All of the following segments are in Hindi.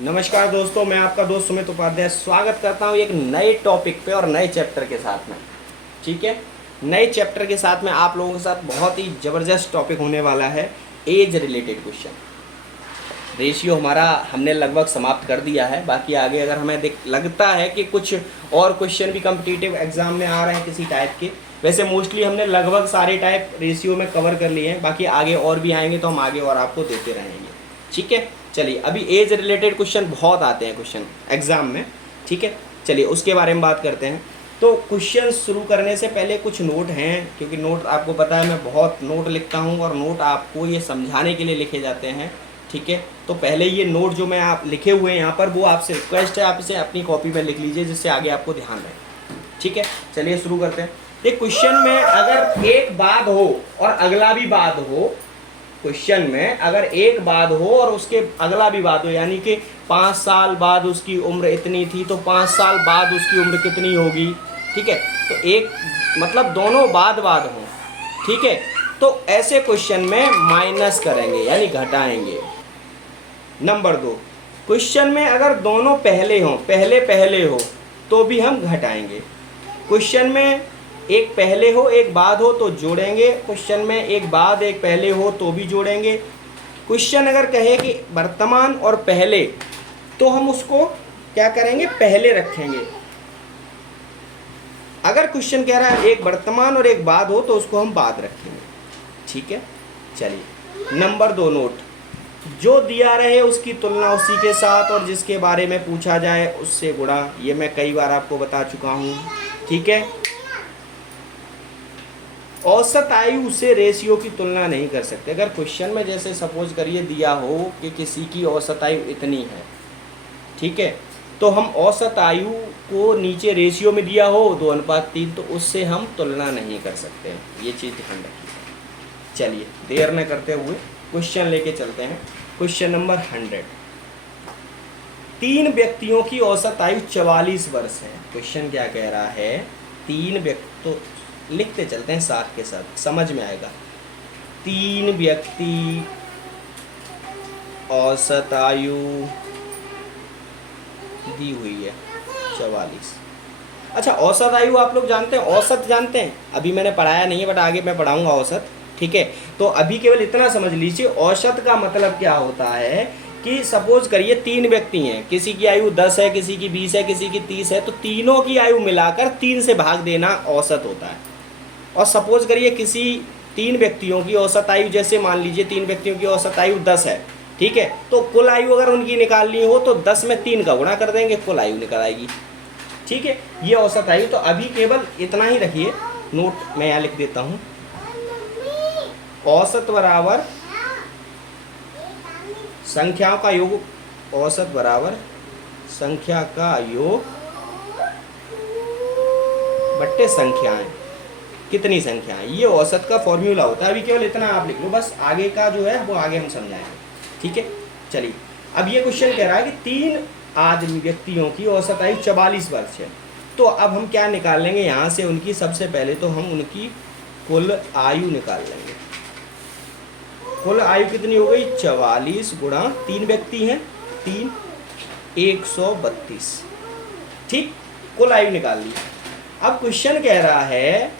नमस्कार दोस्तों, मैं आपका दोस्त सुमित उपाध्याय स्वागत करता हूं एक नए टॉपिक पे और नए चैप्टर के साथ में। ठीक है, नए चैप्टर के साथ में आप लोगों के साथ बहुत ही ज़बरदस्त टॉपिक होने वाला है। Age related question. रेशियो हमारा हमने लगभग समाप्त कर दिया है। बाकी आगे अगर हमें लगता है कि कुछ और क्वेश्चन भी कम्पिटिटिव एग्जाम में आ रहे हैं किसी टाइप के, वैसे मोस्टली हमने लगभग सारे टाइप रेशियो में कवर कर लिए हैं। बाकी आगे और भी आएंगे तो हम आगे और आपको देते रहेंगे। ठीक है, चलिए अभी एज रिलेटेड क्वेश्चन बहुत आते हैं क्वेश्चन एग्जाम में। ठीक है, चलिए उसके बारे में बात करते हैं। तो क्वेश्चन शुरू करने से पहले कुछ नोट हैं, क्योंकि नोट आपको पता है मैं बहुत नोट लिखता हूं और नोट आपको ये समझाने के लिए लिखे जाते हैं। ठीक है, तो पहले ये नोट जो मैं आप लिखे हुए हैं यहाँ पर, वो आपसे रिक्वेस्ट है, आप इसे अपनी कॉपी में लिख लीजिए जिससे आगे आपको ध्यान रहे। ठीक है, चलिए शुरू करते हैं। ये क्वेश्चन में अगर एक बाद हो और अगला भी बाद हो, क्वेश्चन में अगर एक बाद हो और उसके अगला भी बाद हो, यानी कि 5 साल बाद उसकी उम्र इतनी थी तो 5 साल बाद उसकी उम्र कितनी होगी। ठीक है, तो एक मतलब दोनों बाद हो। ठीक है, तो ऐसे क्वेश्चन में माइनस करेंगे यानी घटाएंगे। नंबर 2, क्वेश्चन में अगर दोनों पहले हो तो भी हम घटाएंगे। क्वेश्चन में एक पहले हो एक बाद हो तो जोड़ेंगे। क्वेश्चन में एक बाद एक पहले हो तो भी जोड़ेंगे। क्वेश्चन अगर कहे कि वर्तमान और पहले, तो हम उसको क्या करेंगे, पहले रखेंगे। अगर क्वेश्चन कह रहा है एक वर्तमान और एक बाद हो तो उसको हम बाद रखेंगे। ठीक है, चलिए नंबर 2 नोट, जो दिया रहे उसकी तुलना उसी के साथ और जिसके बारे में पूछा जाए उससे गुणा। ये मैं कई बार आपको बता चुका हूँ। ठीक है, औसत आयु से रेशियो की तुलना नहीं कर सकते। अगर क्वेश्चन में जैसे सपोज करिए दिया हो कि किसी की औसत आयु इतनी है, ठीक है, तो हम औसत आयु को नीचे रेशियो में दिया हो 2:3, तो उससे हम तुलना नहीं कर सकते। ये चीज़ ध्यान रखिए। चलिए देर न करते हुए क्वेश्चन लेके चलते हैं। Question number 100। 3 व्यक्तियों की औसत आयु 44 वर्ष है। क्वेश्चन क्या कह रहा है, 3 व्यक्ति, तो लिखते चलते हैं साथ के साथ, समझ में आएगा। 3 व्यक्ति औसत आयु दी हुई है 44। अच्छा, औसत आयु आप लोग जानते हैं, औसत जानते हैं? अभी मैंने पढ़ाया नहीं है बट आगे मैं पढ़ाऊंगा औसत। ठीक है, तो अभी केवल इतना समझ लीजिए, औसत का मतलब क्या होता है कि सपोज करिए 3 व्यक्ति हैं, किसी की आयु 10 है, किसी की 20 है, किसी की 30 है, तो तीनों की आयु मिलाकर 3 से भाग देना औसत होता है। और सपोज करिए किसी 3 व्यक्तियों की औसत आयु, जैसे मान लीजिए 3 व्यक्तियों की औसत आयु 10 है, ठीक है, तो कुल आयु अगर उनकी निकालनी हो तो 10 में 3 का गुणा कर देंगे, कुल आयु निकल आएगी। ठीक है, ये औसत आयु। तो अभी केवल इतना ही रखिए, नोट मैं यहाँ लिख देता हूँ। औसत बराबर संख्याओं का योग, औसत बराबर संख्या का योग बट्टे संख्याएं, कितनी संख्याएं, ये औसत का फॉर्मूला होता है। अभी केवल इतना आप लिख लो, बस आगे का जो है वो आगे हम समझाएंगे। ठीक है, चलिए अब ये क्वेश्चन कह रहा है कि 3 आदमी व्यक्तियों की औसत आयु 44 वर्ष है। तो अब हम क्या निकाल लेंगे यहाँ से, उनकी सबसे पहले तो हम उनकी कुल आयु निकाल लेंगे। कुल आयु कितनी हो गई, 44 गुणा 3 व्यक्ति हैं, 3 132। ठीक, कुल आयु निकाल ली। अब क्वेश्चन कह रहा है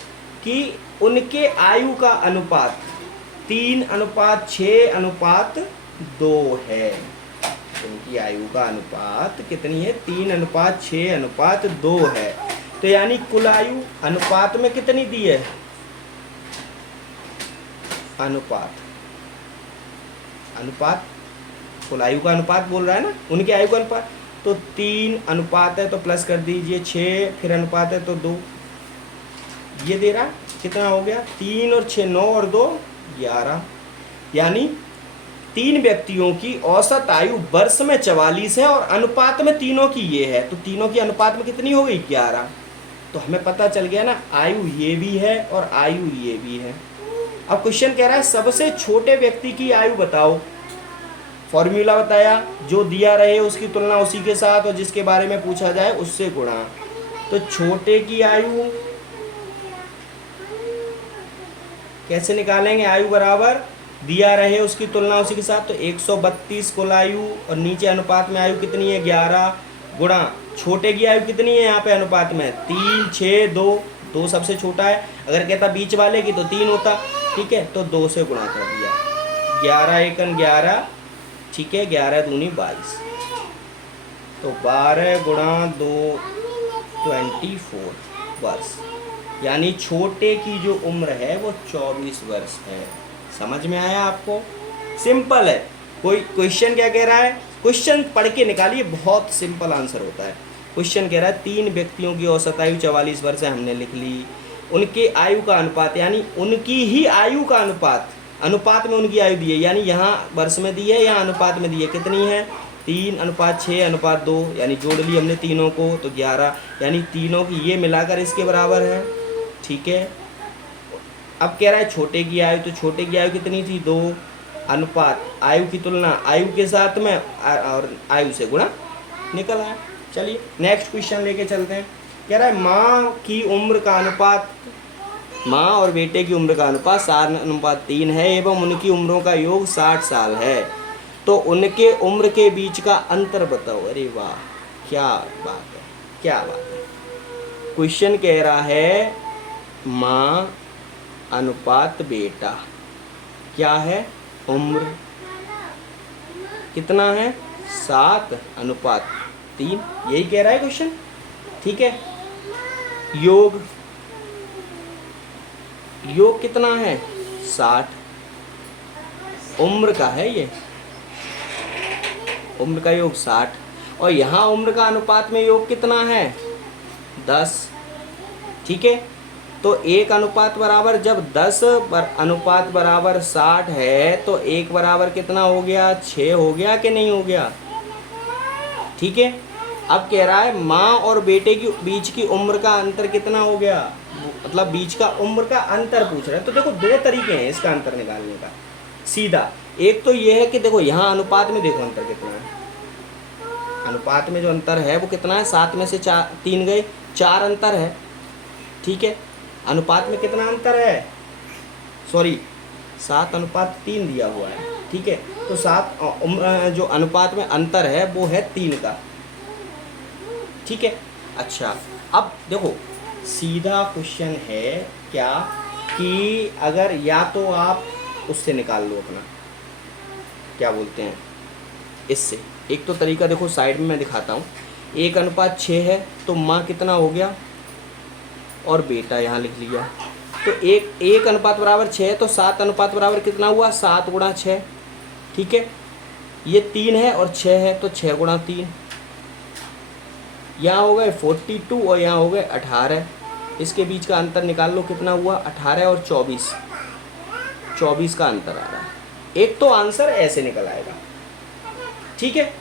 कि उनके आयु का अनुपात 3:6:2 है। उनकी आयु का अनुपात कितनी है, 3:6:2 है। तो यानी कुल आयु अनुपात में कितनी दी है, अनुपात कुल आयु का अनुपात बोल रहा है ना, उनके आयु का अनुपात। तो 3 अनुपात है तो प्लस कर दीजिए 6, फिर अनुपात है तो 2, ये दे रहा कितना हो गया, 3 और 6 9 और 2 11। यानी 3 व्यक्तियों की औसत आयु वर्ष में 44 है और अनुपात में तीनों की ये है, तो तीनों की अनुपात में कितनी हो गई, 11। तो हमें पता चल गया ना, आयु ये भी है और आयु ये भी है। अब क्वेश्चन कह रहा है सबसे छोटे व्यक्ति की आयु बताओ। फॉर्मूला बताया, जो दिया रहे उसकी तुलना उसी के साथ और जिसके बारे में पूछा जाए उससे गुणा। तो छोटे की आयु कैसे निकालेंगे, आयु बराबर दिया रहे उसकी तुलना उसी के साथ, तो 132 कुल आयु, और नीचे अनुपात में आयु कितनी है 11 गुणा छोटे की आयु कितनी है यहाँ पे अनुपात में 3 6 2, 2 सबसे छोटा है, अगर कहता बीच वाले की तो 3 होता, ठीक है, तो 2 से गुणा कर दिया, 11 एकन 11, ठीक है, 11 दूनी 22, तो 12 गुणा 2 24 वर्ष, यानी छोटे की जो उम्र है वो 24 वर्ष है। समझ में आया आपको? सिंपल है। कोई क्वेश्चन क्या कह रहा है, क्वेश्चन पढ़ के निकालिए, बहुत सिंपल आंसर होता है। क्वेश्चन कह रहा है 3 व्यक्तियों की औसत आयु 44 वर्ष है, हमने लिख ली, उनके आयु का अनुपात, यानी उनकी ही आयु का अनुपात, अनुपात में उनकी आयु दी है, यानी यहाँ वर्ष में दी है, यहाँ अनुपात में दी है, कितनी है 3:6:2, यानी जोड़ ली हमने तीनों को तो 11, यानी तीनों की ये मिलाकर इसके बराबर है, ठीक है। अब कह रहा है छोटे की आयु, तो छोटे की आयु कितनी थी 2, अनुपात आयु की तुलना आयु के साथ में और आयु से गुणा, निकल आया। चलिए नेक्स्ट क्वेश्चन लेके चलते हैं। कह रहा है माँ की उम्र का अनुपात, माँ और बेटे की उम्र का अनुपात 7:3 है एवं उनकी उम्रों का योग 60 साल है, तो उनके उम्र के बीच का अंतर बताओ। अरे वाह, क्या बात है, क्या बात है। क्वेश्चन कह रहा है माँ अनुपात बेटा, क्या है उम्र कितना है 7:3, यही कह रहा है क्वेश्चन, ठीक है। योग, योग कितना है 60, उम्र का है ये, उम्र का योग 60, और यहाँ उम्र का अनुपात में योग कितना है 10, ठीक है। तो 1 अनुपात बराबर, जब 10 अनुपात बराबर 60 है तो 1 बराबर कितना हो गया 6 हो गया कि नहीं हो गया, ठीक है। अब कह रहा है माँ और बेटे की बीच की उम्र का अंतर कितना हो गया, मतलब बीच का उम्र का अंतर पूछ रहे हैं। तो देखो 2 तरीके हैं इसका अंतर निकालने का सीधा। एक तो ये है कि देखो यहाँ अनुपात में देखो अंतर कितना है, अनुपात में जो अंतर है वो कितना है, 7 में से 3 गए, 4 अंतर है, ठीक है। अनुपात में कितना अंतर है, सॉरी 7:3 दिया हुआ है, ठीक है। तो 7 जो अनुपात में अंतर है वो है 3 का, ठीक है। अच्छा अब देखो सीधा क्वेश्चन है क्या कि अगर या तो आप उससे निकाल लो अपना, क्या बोलते हैं इससे, एक तो तरीका देखो साइड में मैं दिखाता हूँ, 1:6 है तो माँ कितना हो गया और बेटा यहाँ लिख लिया, तो 1 अनुपात बराबर 6 है तो 7 अनुपात बराबर कितना हुआ 7 गुणा 6, ठीक है। ये 3 है और 6 है तो 6 गुणा 3, यहाँ हो गए 42 और यहाँ हो गए 18, इसके बीच का अंतर निकाल लो कितना हुआ 18 और 24, 24 का अंतर आ रहा है। एक तो आंसर ऐसे निकल आएगा, ठीक है।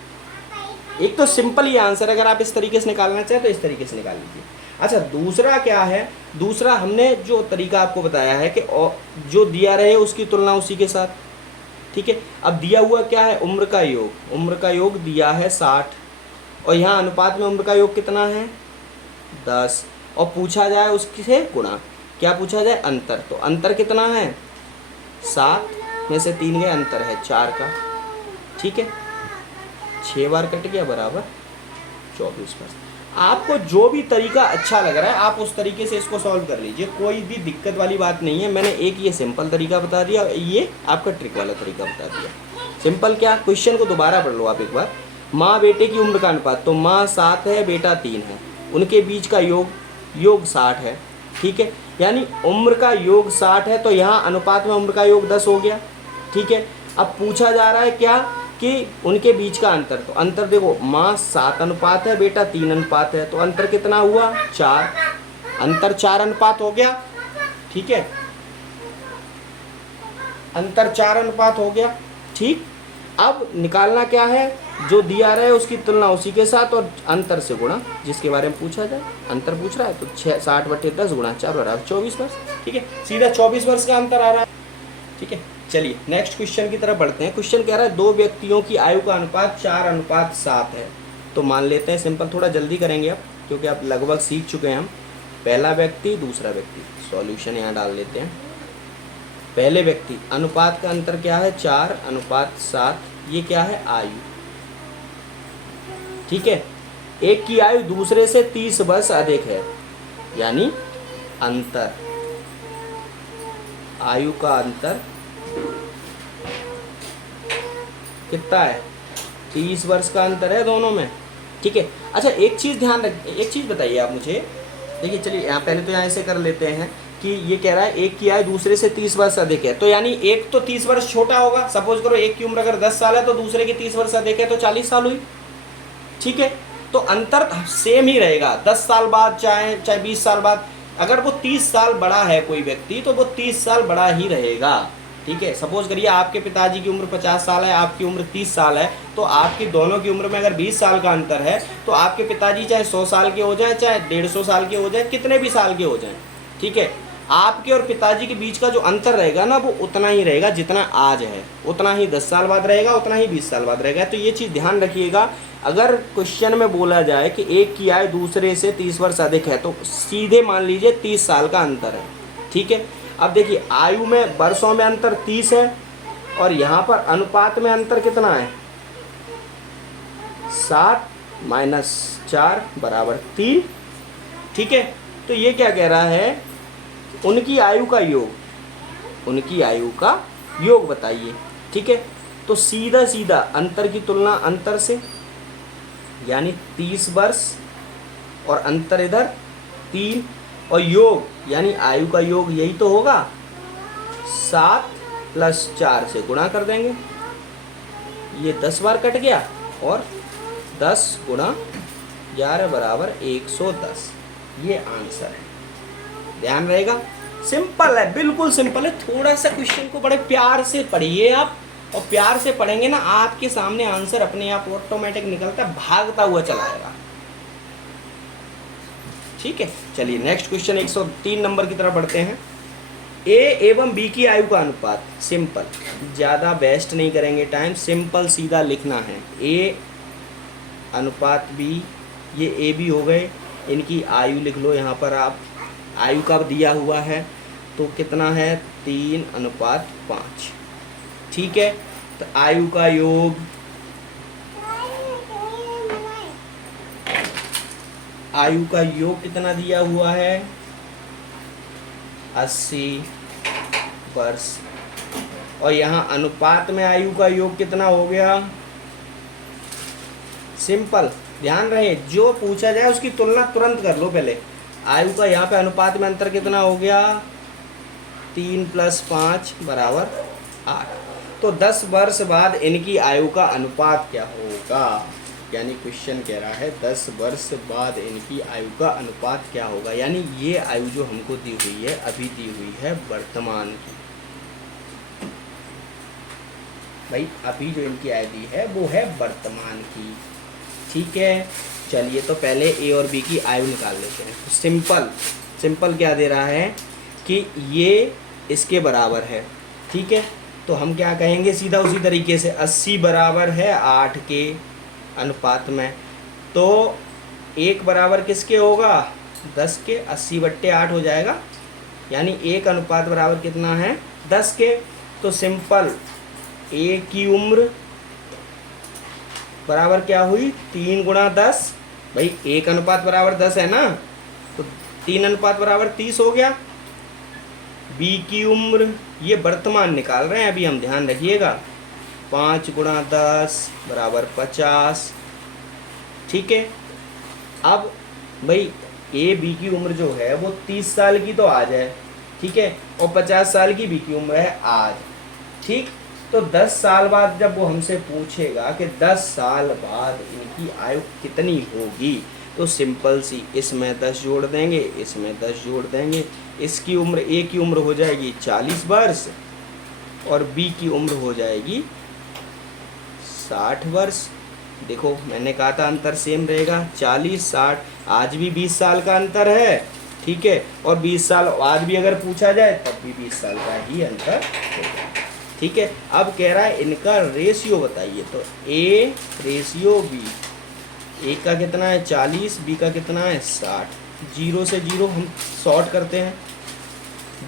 एक तो सिंपल ही आंसर, अगर आप इस तरीके से निकालना चाहें तो इस तरीके से निकाल लीजिए। अच्छा दूसरा क्या है, दूसरा हमने जो तरीका आपको बताया है कि जो दिया रहे उसकी तुलना उसी के साथ, ठीक है। अब दिया हुआ क्या है उम्र का योग, उम्र का योग दिया है 60 और यहाँ अनुपात में उम्र का योग कितना है 10, और पूछा जाए उससे गुणा, क्या पूछा जाए अंतर, तो अंतर कितना है 7 में से 3 गए, अंतर है 4 का, ठीक है। 6 बार कट गया बराबर 24 पर। आपको जो भी तरीका अच्छा लग रहा है आप उस तरीके से इसको सॉल्व कर लीजिए, कोई भी दिक्कत वाली बात नहीं है। मैंने एक ये सिंपल तरीका बता दिया, ये आपका ट्रिक वाला तरीका बता दिया। सिंपल क्या, क्वेश्चन को दोबारा पढ़ लो आप एक बार। माँ बेटे की उम्र का अनुपात, तो माँ 7 है बेटा 3 है, उनके बीच का योग 60 है, ठीक है। यानी उम्र का योग 60 है तो यहाँ अनुपात में उम्र का योग 10 हो गया, ठीक है। अब पूछा जा रहा है क्या कि उनके बीच का अंतर, तो अंतर देखो माँ 7 अनुपात है बेटा 3 अनुपात है, तो अंतर कितना हुआ 4, अंतर 4 अनुपात हो गया, ठीक है। अंतर 4 अनुपात हो गया, ठीक। अब निकालना क्या है, जो दिया रहे उसकी तुलना उसी के साथ और अंतर से गुणा, जिसके बारे में पूछा जाए। अंतर पूछ रहा है तो 60/10 गुणा 4 बराबर 24 वर्ष, ठीक है। सीधा 24 वर्ष का अंतर आ रहा है, ठीक है। चलिए नेक्स्ट क्वेश्चन की तरफ बढ़ते हैं। क्वेश्चन कह रहा है 2 व्यक्तियों की आयु का अनुपात 4:7 है, तो मान लेते हैं सिंपल, थोड़ा जल्दी करेंगे अब क्योंकि आप लगभग सीख चुके हैं हम। पहला व्यक्ति दूसरा व्यक्ति, सॉल्यूशन यहाँ डाल लेते हैं। पहले व्यक्ति, अनुपात का अंतर क्या है 4:7, ये क्या है आयु, ठीक है। एक की आयु दूसरे से 30 वर्ष अधिक है, यानी अंतर, आयु का अंतर कितना है, 30 वर्ष का अंतर है दोनों में, ठीक है। अच्छा एक चीज़ ध्यान रख, एक चीज़ बताइए आप मुझे, देखिए चलिए यहाँ पहले तो यहाँ ऐसे कर लेते हैं कि ये कह रहा है एक की आयु दूसरे से 30 वर्ष अधिक है, तो यानी एक तो 30 वर्ष छोटा होगा, सपोज करो एक की उम्र अगर 10 साल है तो दूसरे की 30 वर्ष अधिक है तो 40 साल हुई, ठीक है। तो अंतर सेम ही रहेगा, 10 साल बाद चाहे 20 साल बाद, अगर वो 30 साल बड़ा है कोई व्यक्ति तो वो 30 साल बड़ा ही रहेगा, ठीक है। सपोज करिए आपके पिताजी की उम्र 50 साल है, आपकी उम्र 30 साल है, तो आपकी दोनों की उम्र में अगर 20 साल का अंतर है तो आपके पिताजी चाहे 100 साल के हो जाए, चाहे 150 साल के हो जाए, कितने भी साल के हो जाए, ठीक है, आपके और पिताजी के बीच का जो अंतर रहेगा ना वो उतना ही रहेगा जितना आज है, उतना ही 10 साल बाद रहेगा, उतना ही 20 साल बाद रहेगा। तो ये चीज़ ध्यान रखिएगा, अगर क्वेश्चन में बोला जाए कि एक की आयु दूसरे से 30 वर्ष अधिक है तो सीधे मान लीजिए 30 साल का अंतर है, ठीक है। अब देखिए आयु में वर्षों में अंतर 30 है और यहाँ पर अनुपात में अंतर कितना है 7-4 = 3, ठीक है। तो ये क्या कह रहा है, उनकी आयु का योग, उनकी आयु का योग बताइए, ठीक है। तो सीधा सीधा अंतर की तुलना अंतर से, यानी 30 वर्ष और अंतर इधर 3, और योग यानी आयु का योग यही तो होगा, 7 + 4 से गुणा कर देंगे, ये 10 बार कट गया और 10 × 11 = 110, ये आंसर है। ध्यान रहेगा, सिंपल है, बिल्कुल सिंपल है। थोड़ा सा क्वेश्चन को बड़े प्यार से पढ़िए आप, और प्यार से पढ़ेंगे ना आपके सामने आंसर अपने आप ऑटोमेटिक निकलता भागता हुआ चला आएगा, ठीक है। चलिए नेक्स्ट क्वेश्चन 103 नंबर की तरफ बढ़ते हैं। ए एवं बी की आयु का अनुपात, सिंपल, ज़्यादा वेस्ट नहीं करेंगे टाइम, सिंपल सीधा लिखना है, ए अनुपात बी, ये ए बी हो गए, इनकी आयु लिख लो यहाँ पर आप, आयु का दिया हुआ है तो कितना है 3:5, ठीक है। तो आयु का योग, आयु का योग कितना दिया हुआ है 80 वर्ष, और यहाँ अनुपात में आयु का योग कितना हो गया, सिंपल ध्यान रहे जो पूछा जाए उसकी तुलना तुरंत कर लो पहले। आयु का यहाँ पे अनुपात में अंतर कितना हो गया 3 + 5 = 8, तो 10 वर्ष बाद इनकी आयु का अनुपात क्या होगा, यानी क्वेश्चन कह रहा है 10 वर्ष बाद इनकी आयु का अनुपात क्या होगा, यानी ये आयु जो हमको दी हुई है अभी दी हुई है वर्तमान की, भाई अभी जो इनकी आयु दी है वो है वर्तमान की, ठीक है। चलिए तो पहले ए और बी की आयु निकाल लेते हैं। तो सिंपल क्या दे रहा है कि ये इसके बराबर है, ठीक है। तो हम क्या कहेंगे सीधा उसी तरीके से 80 बराबर है 8 के अनुपात में, तो 1 बराबर किसके होगा 10 के, 80/8 हो जाएगा, यानी 1 अनुपात बराबर कितना है 10 के। तो सिंपल ए की उम्र बराबर क्या हुई 3 × 10, भाई 1 अनुपात बराबर 10 है ना, तो 3 अनुपात बराबर 30 हो गया। बी की उम्र, ये वर्तमान निकाल रहे हैं अभी हम, ध्यान रखिएगा, 5 × 10 = 50, ठीक है। अब भाई ए बी की उम्र जो है वो 30 साल की तो आज है, ठीक है, और 50 साल की बी की उम्र है आज, ठीक। तो 10 साल बाद जब वो हमसे पूछेगा कि 10 साल बाद इनकी आयु कितनी होगी, तो सिंपल सी इसमें 10 जोड़ देंगे, इसमें 10 जोड़ देंगे, इसकी उम्र ए की उम्र हो जाएगी 40 वर्ष और बी की उम्र हो जाएगी 60 वर्ष। देखो मैंने कहा था अंतर सेम रहेगा, 40-60, आज भी 20 साल का अंतर है, ठीक है, और 20 साल आज भी अगर पूछा जाए तब भी 20 साल का ही अंतर होगा, ठीक है। अब कह रहा है इनका रेशियो बताइए, तो ए रेशियो बी, ए का कितना है 40, बी का कितना है 60, 0 से 0 हम शॉर्ट करते हैं,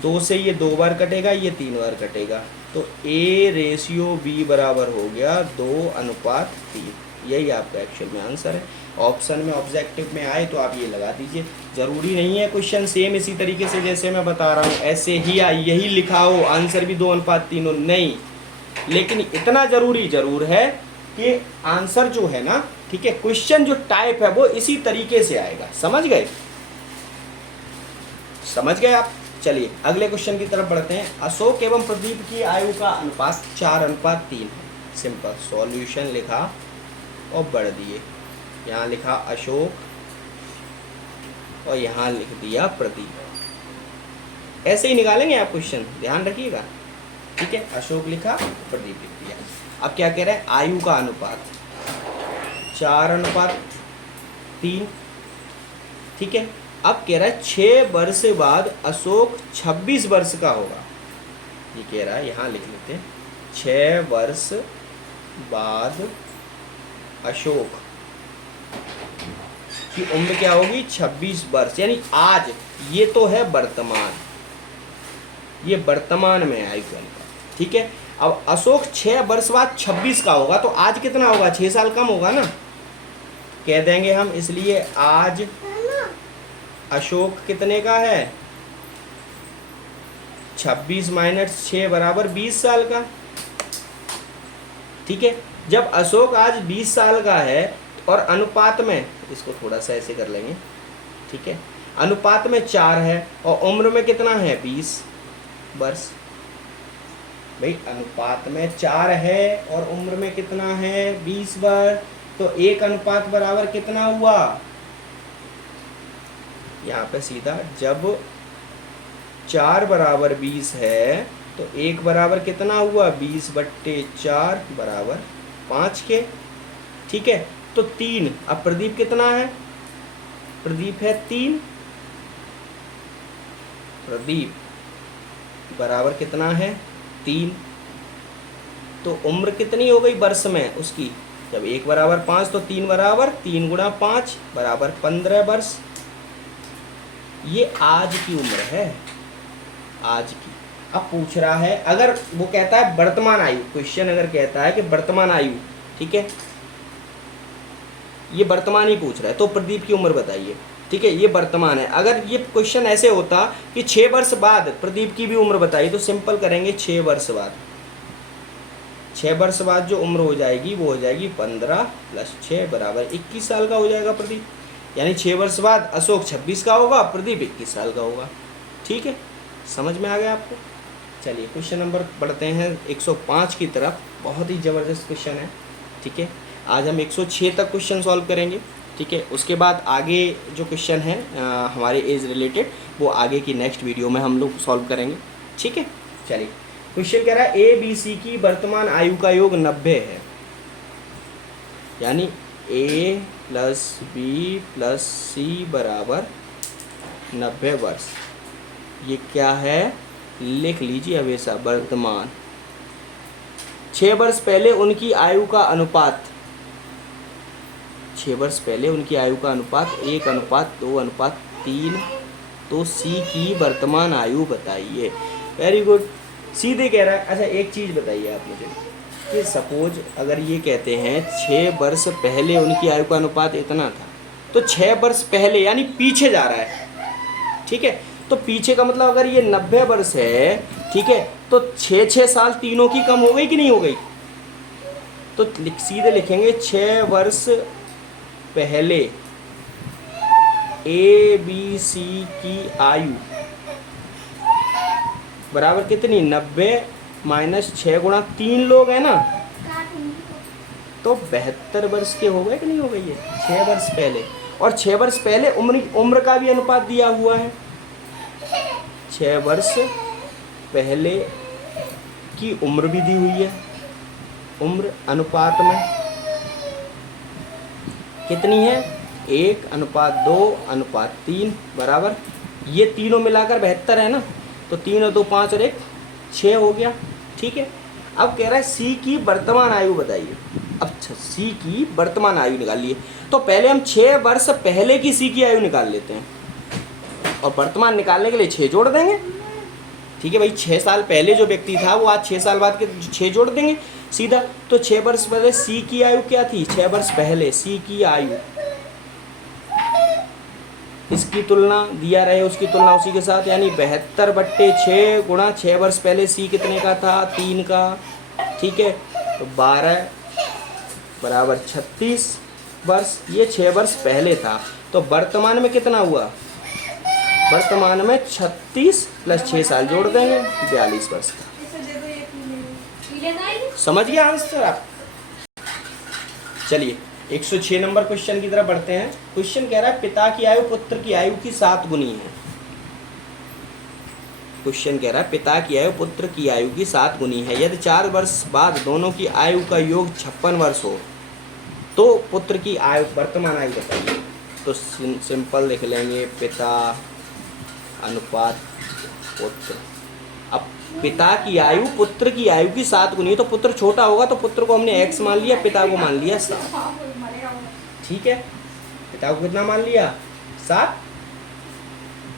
2 से ये 2 बार कटेगा, ये 3 बार कटेगा, तो A/B बराबर हो गया 2:3। यही आपका एक्चुअल में आंसर है। ऑप्शन में ऑब्जेक्टिव में आए तो आप ये लगा दीजिए। ज़रूरी नहीं है क्वेश्चन सेम इसी तरीके से जैसे मैं बता रहा हूँ ऐसे ही यही लिखा हो, आंसर भी 2:3 हो, नहीं, लेकिन इतना ज़रूरी ज़रूर है कि आंसर जो है ना, ठीक है, क्वेश्चन जो टाइप है वो इसी तरीके से आएगा। समझ गए? समझ गए आप? चलिए अगले क्वेश्चन की तरफ बढ़ते हैं। अशोक एवं प्रदीप की आयु का अनुपात 4:3 है। सिंपल सॉल्यूशन लिखा और बढ़ दिए। यहाँ लिखा अशोक और यहाँ लिख दिया प्रदीप। ऐसे ही निकालेंगे आप क्वेश्चन, ध्यान रखिएगा, ठीक है। अशोक लिखा, प्रदीप लिख दिया। अब क्या कह रहे हैं? आयु का अनुपात 4:3, ठीक है। अब कह रहा है 6 वर्ष बाद अशोक 26 वर्ष का होगा। ये कह रहा है, यहाँ लिख लेते हैं, 6 वर्ष बाद अशोक की उम्र क्या होगी? 26 वर्ष, यानी आज। ये तो है वर्तमान, ये वर्तमान में आयु का अनुपात, ठीक है। अब अशोक 6 वर्ष बाद 26 का होगा, तो आज कितना होगा? 6 साल कम होगा ना, कह देंगे हम। इसलिए आज अशोक कितने का है? 26 - 6 बराबर 20 साल का, ठीक है। जब अशोक आज 20 साल का है और अनुपात में, इसको थोड़ा सा ऐसे कर लेंगे, ठीक है, अनुपात में 4 है और उम्र में कितना है? 20 वर्ष। भाई अनुपात में 4 है और उम्र में कितना है? 20 वर्ष। तो 1 अनुपात बराबर कितना हुआ? यहाँ पे सीधा, जब 4 बराबर 20 है तो 1 बराबर कितना हुआ? 20/4 बराबर 5 के, ठीक है। तो 3। अब प्रदीप कितना है? प्रदीप है 3। प्रदीप बराबर कितना है? 3। तो उम्र कितनी हो गई वर्ष में उसकी? जब 1 बराबर 5 तो 3 बराबर 3 × 5 बराबर 15 वर्ष। ये आज की उम्र है, आज की। अब पूछ रहा है, अगर वो कहता है वर्तमान आयु, क्वेश्चन अगर कहता है कि वर्तमान आयु, ठीक है, ये वर्तमान ही पूछ रहा है, तो प्रदीप की उम्र बताइए, ठीक है, ये वर्तमान है। अगर ये क्वेश्चन ऐसे होता कि 6 वर्ष बाद प्रदीप की भी उम्र बताइए, तो सिंपल करेंगे 6 वर्ष बाद। 6 वर्ष बाद जो उम्र हो जाएगी वो हो जाएगी 15 + 6 बराबर 21 साल का हो जाएगा प्रदीप। यानी 6 वर्ष बाद अशोक 26 का होगा, प्रदीप 21 साल का होगा, ठीक है। समझ में आ गया आपको? चलिए क्वेश्चन नंबर बढ़ते हैं 105 की तरफ। बहुत ही ज़बरदस्त क्वेश्चन है, ठीक है। आज हम 106 तक क्वेश्चन सॉल्व करेंगे, ठीक है। उसके बाद आगे जो क्वेश्चन है हमारे एज रिलेटेड, वो आगे की नेक्स्ट वीडियो में हम लोग सॉल्व करेंगे, ठीक है। चलिए क्वेश्चन कह रहा है ABC की वर्तमान आयु का योग 90 है, यानी A + B + C बराबर 90 वर्ष। ये क्या है? लिख लीजिए हमेशा, वर्तमान। 6 वर्ष पहले उनकी आयु का अनुपात, 6 वर्ष पहले उनकी आयु का अनुपात 1:2:3। तो C की वर्तमान आयु बताइए। वेरी गुड, सीधे कह रहा है। अच्छा एक चीज़ बताइए आप मुझे कि सपोज अगर ये कहते हैं 6 वर्ष पहले उनकी आयु का अनुपात इतना था, तो 6 वर्ष पहले यानी पीछे जा रहा है, ठीक है। तो पीछे का मतलब अगर ये 90 वर्ष है, ठीक है, तो 6 साल तीनों की कम हो गई कि नहीं हो गई? तो सीधे लिखेंगे 6 वर्ष पहले ABC की आयु बराबर कितनी? 90 - 6 × 3 लोग हैं ना, तो 72 वर्ष के हो गए कि नहीं हो गई? ये 6 वर्ष पहले, और 6 वर्ष पहले उम्र का भी अनुपात दिया हुआ है। 6 वर्ष पहले की उम्र भी दी हुई है। उम्र अनुपात में कितनी है? 1:2:3 बराबर, ये तीनों मिलाकर 72 है ना, तो 3 और 2 5 और 1 6 हो गया, ठीक है। अब कह रहा है C की वर्तमान आयु बताइए। अच्छा C की वर्तमान आयु निकालिए, तो पहले हम 6 वर्ष पहले की C की आयु निकाल लेते हैं, और वर्तमान निकालने के लिए 6 जोड़ देंगे, ठीक है भाई, 6 साल पहले जो व्यक्ति था वो आज 6 साल बाद के 6 जोड़ देंगे सीधा। तो 6 वर्ष पहले सी की आयु क्या थी, 6 वर्ष पहले सी की आयु, इसकी तुलना दिया रहे उसकी तुलना उसी के साथ, यानी 72/6 गुणा 6 वर्ष पहले सी कितने का था, 3 का। ठीक है, तो 12 बराबर 36 वर्ष, ये 6 वर्ष पहले था। तो वर्तमान में कितना हुआ, वर्तमान में 36 + 6 साल जोड़ देंगे 42 वर्ष का। समझ गया आंसर आप? चलिए 106 नंबर क्वेश्चन की तरफ बढ़ते हैं। क्वेश्चन कह रहा है पिता की आयु पुत्र की आयु की 7 गुनी है। क्वेश्चन कह रहा है पिता की आयु पुत्र की आयु की 7 गुनी है। यदि 4 वर्ष बाद दोनों की आयु का योग 56 वर्ष हो तो पुत्र की आयु, वर्तमान आयु बताइए। तो सिंपल लिख लेंगे पिता अनुपात पुत्र। अब पिता की आयु पुत्र की आयु की 7 गुनी है, तो पुत्र छोटा होगा तो पुत्र को हमने x मान लिया, पिता को मान लिया 7। ठीक है, पिता को कितना मान लिया, 7।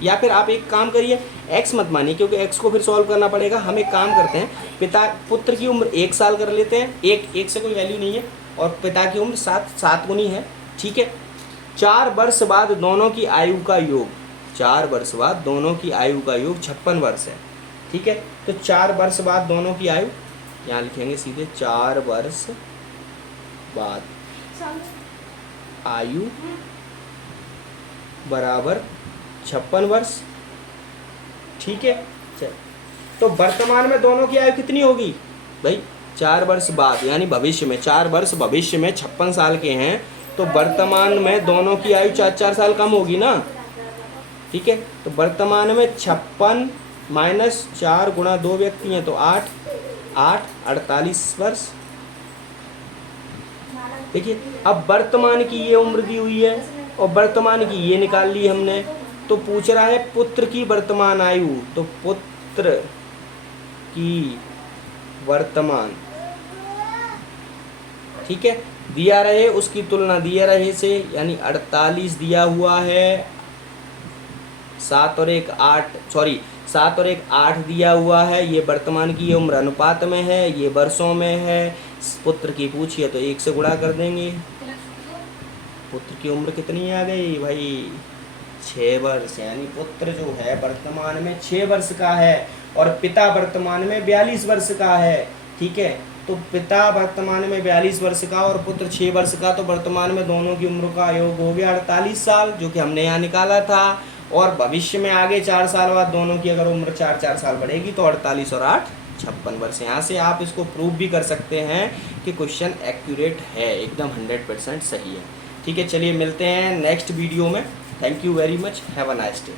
या फिर आप एक काम करिए, x मत मानिए क्योंकि x को फिर सॉल्व करना पड़ेगा। हम एक काम करते हैं, पुत्र की उम्र 1 साल कर लेते हैं, एक से कोई वैल्यू नहीं है, और पिता की उम्र 7 गुनी है। ठीक है, 4 वर्ष बाद दोनों की आयु का योग, 4 वर्ष बाद दोनों की आयु का योग 56 वर्ष है। ठीक है, तो 4 वर्ष बाद दोनों की आयु, यहाँ लिखेंगे सीधे 4 वर्ष बाद आयु बराबर 56 वर्ष। ठीक है, तो वर्तमान में दोनों की आयु कितनी होगी भाई, 4 वर्ष बाद, यानी भविष्य में 4 वर्ष भविष्य में 56 साल के हैं, तो वर्तमान में दोनों की आयु 4 साल कम होगी ना। ठीक है, तो वर्तमान में 56 - 4 गुणा 2 व्यक्ति हैं तो 8 48 वर्ष। देखिए, अब वर्तमान की ये उम्र दी हुई है और वर्तमान की ये निकाल ली हमने, तो पूछ रहा है पुत्र की वर्तमान आयु। तो पुत्र की वर्तमान, ठीक है, दिया रहे उसकी तुलना दिया रहे से, यानी 48 दिया हुआ है, 7 और 1 8 दिया हुआ है। ये वर्तमान की ये उम्र अनुपात में है, ये वर्षों में है। पुत्र की पूछिए तो 1 से गुणा कर देंगे। पुत्र की उम्र कितनी आ गई भाई, 6 वर्ष, यानी पुत्र जो है वर्तमान में 6 वर्ष का है और पिता वर्तमान में 42 वर्ष का है। ठीक है, तो पिता वर्तमान में 42 वर्ष का और पुत्र 6 वर्ष का, तो वर्तमान में दोनों की उम्र का योग हो गया 48 साल, जो कि हमने यहाँ निकाला था। और भविष्य में आगे 4 साल बाद दोनों की अगर उम्र 4 साल बढ़ेगी तो 48 और 8 56 वर्ष। यहाँ से आप इसको प्रूव भी कर सकते हैं कि क्वेश्चन एक्यूरेट है, एकदम 100% सही है। ठीक है, चलिए मिलते हैं नेक्स्ट वीडियो में। Thank you very much, have a nice day.